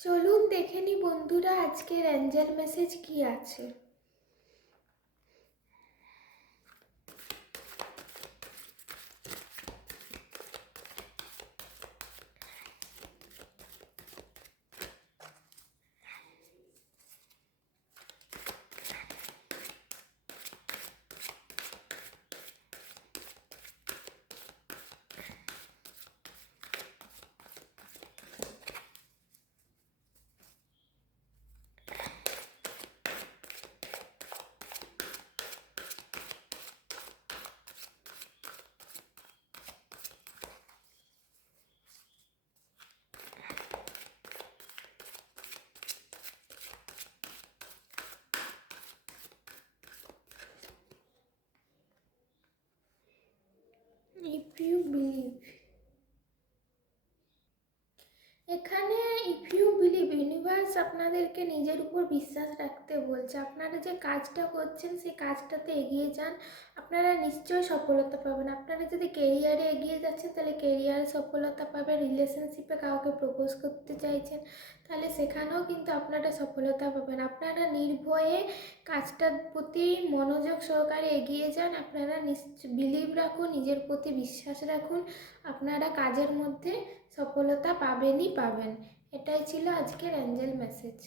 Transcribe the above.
চলুন দেখে নি বন্ধুরা আজকের অ্যাঞ্জেল মেসেজ কি আছে। ইফ ইউ বিলিভ, এখানে ইফ ইউ বিলিভ ইউনিভার্স আপনাদেরকে নিজের উপর বিশ্বাস রাখতে বলছে। আপনারা যে কাজটা করছেন সেই কাজটাতে এগিয়ে যান, আপনারা নিশ্চয়ই সফলতা পাবেন। আপনারা যদি কেরিয়ারে এগিয়ে যাচ্ছেন তাহলে কেরিয়ারে সফলতা পাবেন। রিলেশনশিপে কাউকে প্রপোজ করতে চাইছেন তাহলে সেখানেও কিন্তু আপনারা সফলতা পাবেন। আপনারা নির্ভয়ে কাজটার প্রতি মনোযোগ সহকারে এগিয়ে যান। আপনারা বিলিভ রাখুন, নিজের প্রতি বিশ্বাস রাখুন, আপনারা কাজের মধ্যে সফলতা পাবেনই পাবেন। এটাই ছিল আজকের অ্যাঞ্জেল মেসেজ।